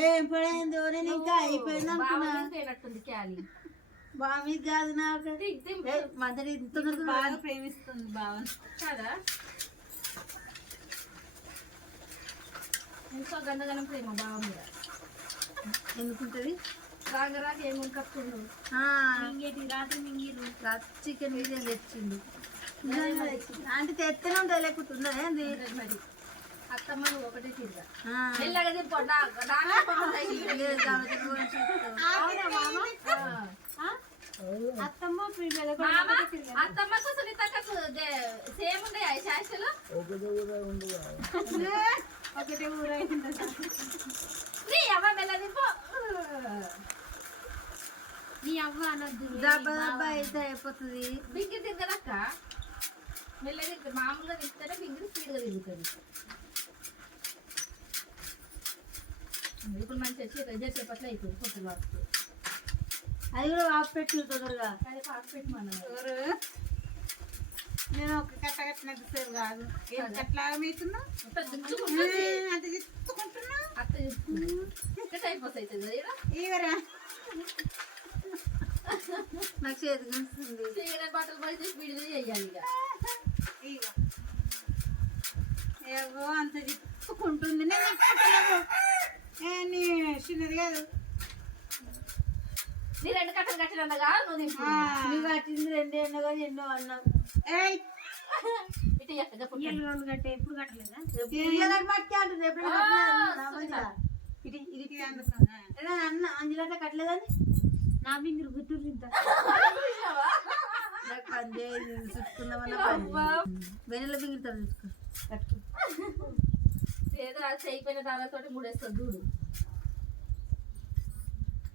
ఏం పడైందో నేను ఇంకా అయిపోయింది అనుకున్నా. పోయినట్టుంది క్యాలీ బామి కాదు నాకు. మదర్ ఇంత బాగా ప్రేమిస్తుంది భావన కదా? ఇంకో గందగనం ప్రేమ బావ మీద. ఎందుకుంటది? రాగ రాగ ఆ, మింగేటి రాత్రి మింగిరు చికెన్ బిర్యానీ తెచ్చిండు. అంటే తెత్తనే ఉంటుంది లేకుంటుందా ఏంది? మరి. ఒకటే తిరిగా మెల్లగా. అత్తమ్మ సేమ్ ఉండే శాస్త్రలు? ఒకటే ఊరైంది నీ అవ్వ మెల్ల దింపో నీ అవ్వ అనొద్దు దెబ్బ దెబ్బ అయితే అయిపోతుంది. బింగి తిరగదక్క మెల్లగా మామూలుగా తిరుగుతానే బింగి స్పీడ్గా తిరుగుతుంది. ఇప్పుడు మంచి వచ్చి రెజర్ చేపట్లు అవుతుంది పొట్టులు వస్తుంది అది కూడా ఆఫ్ పెట్టు తొందరగా. కానీ పాట పెట్టమన్నా ఎవరు? నేను ఒక కట్ట కట్టినట్టు సేపు కాదు. ఏం కట్టలాగా మీతున్నా? అంత చిత్తుకుంటున్నా అత్త కదా ఈడ. ఈవరా నాకు చేతి గుంటుంది చీర బట్టలు పడితే స్పీడ్గా చేయాలి ఇక. ఇగో. ఏవో అంత చిత్తుకుంటుంది నేను చిన్నది కాదు. నీ రెండు కట్టలు కట్టినందుగా నువ్వు ఆ, నువ్వు కట్టింది రెండే ఎన్నో ఎన్నో అన్నావు. ఎప్పుడు కట్టలేదా? అన్న అంజలంటే కట్టలేదని నా? బింగిరు గుర్తు చూసినావా? నాకు పని చేయదు చుట్టుకుందామన్న పని వెనెల బిగుతాడు చుట్టుకో కట్టుకో ఏదో అది చేయిపోయిన దానితోటి మూడేస్తుంది చూడు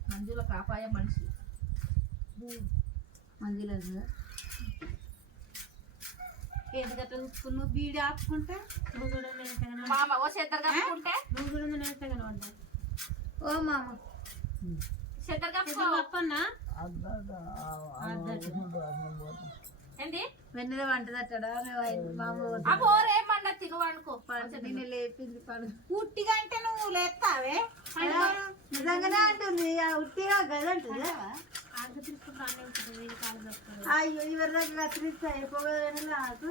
మంజుల కాపాయ మనిషి మంజుల బీడి ఆపుకుంటా నువ్వు కూడా మామ ఓ చెద్దరు కప్పుకుంటే నువ్వు కూడా ఓ మామ చెద్దరు కప్పుకో పప్పన్నా ఏంటి వెన్నెల పండ తిను నేను లేపింది పడు. ఉట్టిగా అంటే నువ్వు లేస్తావే నిజంగానే అంటుంది. ఉట్టిగా గదంటుంది అయ్యో ఇవరి దగ్గర అయిపోగలను నాకు.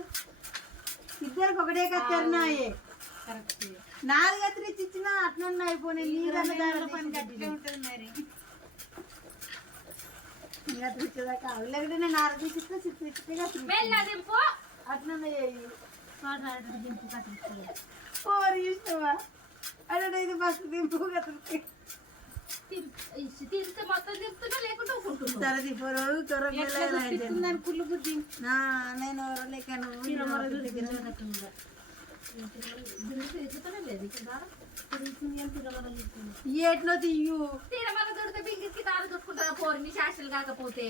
ఇద్దరికి ఒకటే కత్తెరినాయే నాలుగు కత్తిరించి ఇచ్చినా అట్లనే అయిపోయి నీదన్న దాని పని గట్టిగా ఉంటుంది. మరి నేను నాలుగు దింపు అట్లనే పోరు ఇష్టమా అదే ఇది దింపు కుళ్ళు బుద్ధి నేను ఎవరో లేక నువ్వు ఎట్లో తీయు తీరమల దొడితే బింగికి తాను చుట్టుకుంటుందా పోరు నీ శాస్త్రాలు కాకపోతే.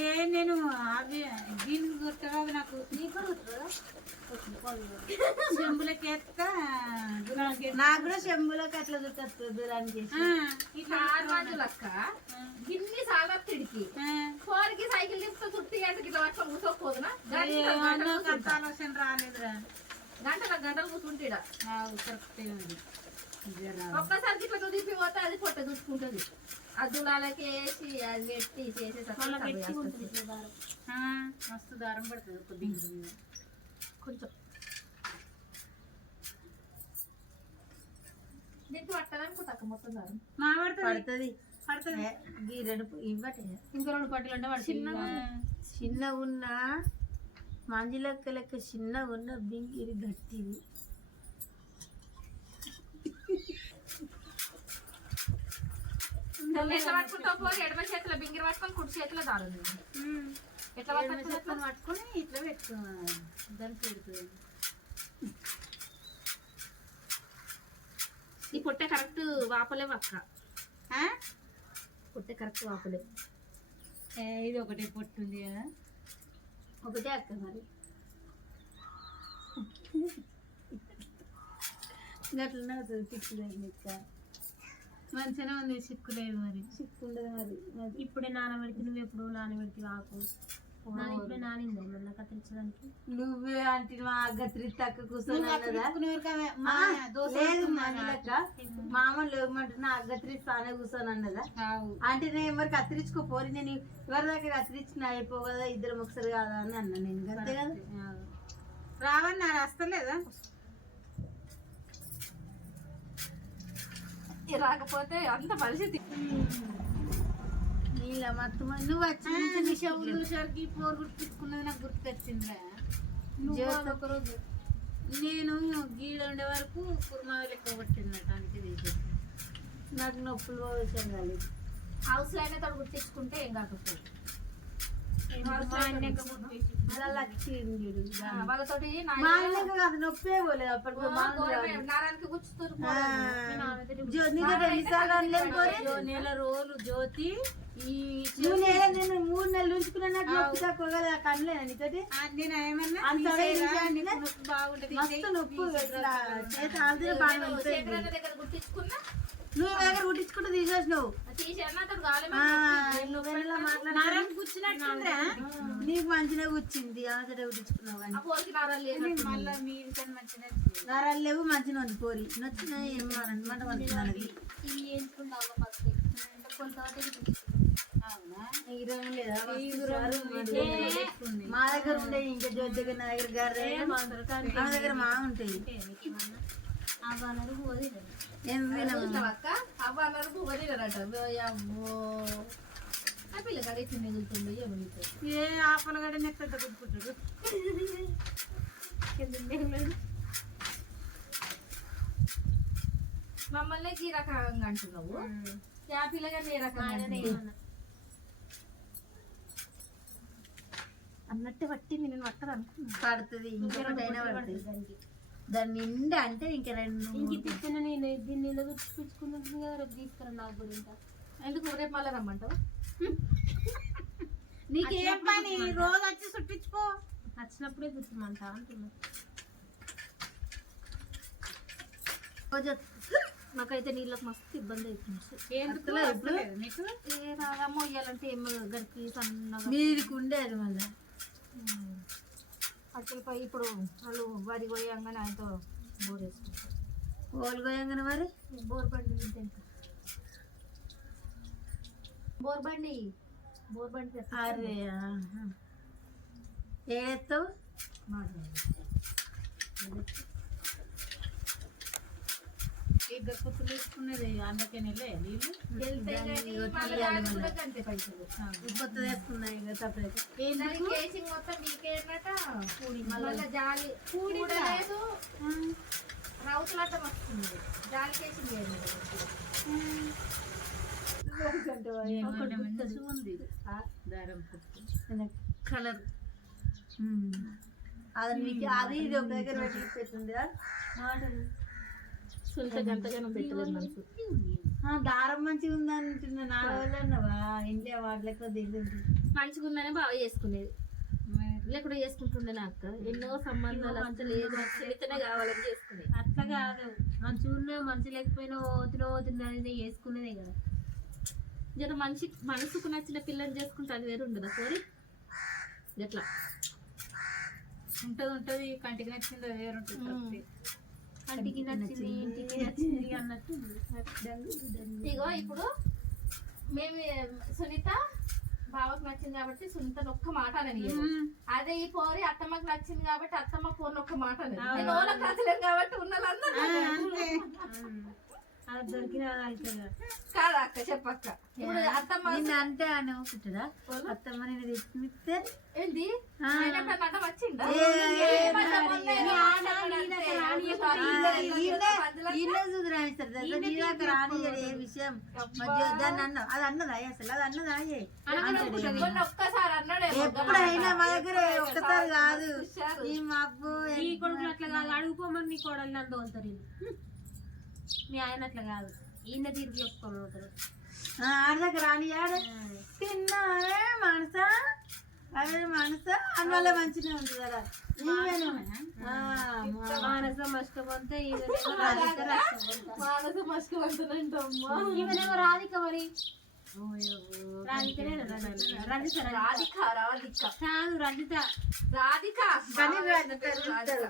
ఏ నేను అవి దీనికి గుర్తురాదు నాకు. చెంబులకి ఎత్తా నాకు కూడా చెంబులోకి అట్లా చుట్టేస్తుంది దూరానికి అక్క. ఇన్ని సార్లు తిడికి ఫోర్కి సైకిల్ తిప్పుతూ చుట్టి గంటకి ఇట్లా పట్టుకొని కూర్చోకపోదునా? ఆలోచన రాలేదురా. గంటల గంటలు జరా. ఒక్కసారి ఇట్లా తిప్పి పోతే అది పొట్ట చూసుకుంటుంది. అద్దులాలకి వేసి అది పెట్టి చేసేసరికి ఆ, మస్తు దారం పడుతుంది ఒక బిందు మీద. కొంచెం. దీనికి మొత్తం దారం? పడుతుంది. పడుతుంది. ఈ రెండు ఇవ్వటే ఇంకో రెండు పట్టులు అంటే పడుతుంది. చిన్న ఉన్న మంజు లెక్క లెక్క చిన్న ఉన్న బింగిరి గట్టిది ఎట్లా పట్టుకుంటావు ఎడమ చేతిలో బింగిరి పట్టుకొని కుడి చేతిలో తీయి. ఎట్లా చెప్పుకొని పట్టుకొని ఇట్లా పెట్టుకోవాలి దానికి పెడుతుంది ఈ పొట్టే కరెక్ట్ వాపలేవు అక్క? పొట్టే కరెక్ట్ వాపలేవు. ఇది ఒకటే పొట్టుంది కదా. ఒకటే అక్క మరి. గట్లనే అవుతుంది చిక్కులేదు లెక్క మంచిగానే ఉంది చిక్కులేదు మరి. చిక్కుండదు మరి మరి. ఇప్పుడే నానబెడితే నువ్వు ఎప్పుడు నానబెడితే ఆకు? నువ్వే అంటే మా గత్రి తక్క కూర్చొని మామూలు లేవమంటున్నా అగ్గత్రి స్థానే కూర్చొని అన్నదా. అంటే నేను మరి కత్తిరించుకోపోరి నేను ఎవరి దాకా కత్తిరించిన అయిపో కదా ఇద్దరం ఒకసారి కాదా అని అన్నా నేను అంతే కదా? ఆవు. రావన్నా వస్తలేదా? రాకపోతే అంత పరిస్థితి. నీళ్ళ మొత్తం నువ్వు వచ్చి నుంచి నీ నీకు చెవులు సరికి పోరు గుర్తించుకున్నది నాకు గుర్తొచ్చిందిరా నువ్వు జ్యోతి- ఒక రోజు నేను గీడ ఉండే వరకు కుర్మా లెక్క కొట్టిందట అందుకే తీసేసి నాకు నొప్పులు పోవేశారు కాలేదు. లైన్ తోడు గుర్తించుకుంటే ఏం కాకపోతే. నొప్పే పోలేదు అప్పటికి నెల రోజులు జ్యోతి నువ్వు నేను మూడు నెలలు ఉంచుకున్నట్టు నొప్పి తక్కువ కదా కనలేదా నీతోటి ఆ, నేను ఏమన్నా అంత తీసేయరా? అడగండి నీకు అంటే నొప్పి బాగుంటది మస్తు నొప్పి చేతి ఆల్రెడీ బాగా నువ్వు దగ్గర కుట్టించుకుంటూ తీసేసినావు. నీకు మంచిగా కూర్చింది ఆమెతో కుట్టించుకున్నావు కానీ ఆ పోరికి నారాలు లేవు మంచిగా ఉంది పోరి. నచ్చిన ఏం అనమాట వండుతున్నది ఇవి వేయించుకుంటాం ఫస్ట్. కొంత అవునా? ఇరవై లేదా? వస్తున్నారు, మరి మా దగ్గర ఉండే ఇంకా జ్యోతి దగ్గర నా దగ్గర గర్రె ఆమె దగ్గర మా ఉంటాయి అవ్వ అన్నారు పువ్వనిరట అమ్మో ఆ పిల్లగాడు ఎట్లా మిగులుతుంది ఏమనితో ఏ ఆపలగడ నెత్తంత గుర్తుకుంటాడు మమ్మల్ని ఈ రకంగా అంటున్నావు ఆ పిల్లగాడిని ఏ రకంగా? అన్నట్టు పట్టింది నేను పట్టదు అనుకున్నా పడుతుంది ఇంకొకటైనా పడుతుంది దాని నిండా అంటే ఇంకా రెండు ఇంక తిప్పిన నేను దీన్ని ఇలా పిచ్చుకుంటుంది కదా రేపు తీసుకురా నాకు కూడా ఇంకా ఎందుకు రేపు మళ్ళీ రమ్మంటావు? నీకేం పని? రోజు వచ్చి చుట్టించుకో వచ్చినప్పుడే గుర్తుమంట అంటున్నా. రోజు నాకైతే నీళ్ళకి మస్తు ఇబ్బంది అవుతుంది ఎందుకు? నీకు? ఏ రాగా మొయ్యాలంటే ఏమో గడికి సన్నగా మీదికి ఉండేది మళ్ళీ. అటుపై ఇప్పుడు వాళ్ళు వరి పోయంగానే ఆయనతో బోర్ వేసుకుంటారు ఓలు పోయంగానే మరి బోర్ బండి. బోర్ బండి బోర్ బండి. అరే. ఏడెత్తావు ఇద్దరు రౌతులట వస్తుంది. జాలి కేసింగ్ లేదు ఉంది. దారం పుట్టు. కలర్. అది మీకు అది ఇది ఒక దగ్గర పెట్టి పెట్టిందా సుల్త గంటగానం పెట్టలేదు మనసు. దారం మంచిగా ఉంది అంటున్నా. నా వల్ల అన్నవా? ఇంట్లో వాటిలో దిగుంది మంచిగా ఉందనే బాగా చేసుకునేది. లేకుండా చేసుకుంటుండే నా అక్క. ఎన్నో సంబంధాలు అసలు లేదు. నాకు చరిత్రనే కావాలని చేసుకునేది. అట్లా కాదు. మంచిగా ఉన్నా మంచి లేకపోయినా ఓతున్నా అనేది వేసుకునేదే కదా. జర మనిషి మనసుకు నచ్చిన పిల్లని చేసుకుంటే అది వేరు ఉండదా? కోరి ఎట్లా? ఉంటది ఉంటది. కంటికి నచ్చింది అది వేరుంటుంది కంటికి నచ్చింది ఇంటికి నచ్చింది అన్నట్టు ఇగో ఇప్పుడు మేము సునీత బావకు నచ్చింది కాబట్టి సునీత ఒక్క మాట అని అదే ఈ పోరి అత్తమ్మకి నచ్చింది కాబట్టి అత్తమ్మ పోరిని ఒక్క మాట అనేది నేను ఓళ్ళకి నచ్చలేదు కాబట్టి ఉన్నదంతా అంతే కాదా అక్క చెప్పక్క. ఇప్పుడు అత్తమ్మ నిన్న అంటే అని ఒకటిరా అత్తమ్మ నేను వచ్చిందా ఏ విషయం? అన్న అది అన్నదా? అసలు? అది అన్నదా? ఎప్పుడైనా మా దగ్గర ఒక్కసారి కాదు. హుషారు. ఈ మబ్బు ఈ కొడుకులు అట్లా కాదు. అడుగుపోమని నీ కోడలు నన్ను. మీ ఆయన అట్లా కాదు. ఈయన తీర్పు చెప్పుకొని పోతారు ఆ, ఆడ దగ్గర రానియాడు తిన్నావే మనస? అదే మనస? అని వల్ల మంచిగా ఉంది కదా. మానస మానస మస్కు అంటుందంటమ్మా ఈమెనేమో రాధిక మరి రాధిక. రాధిక రాధిక. పేరు రాధిక.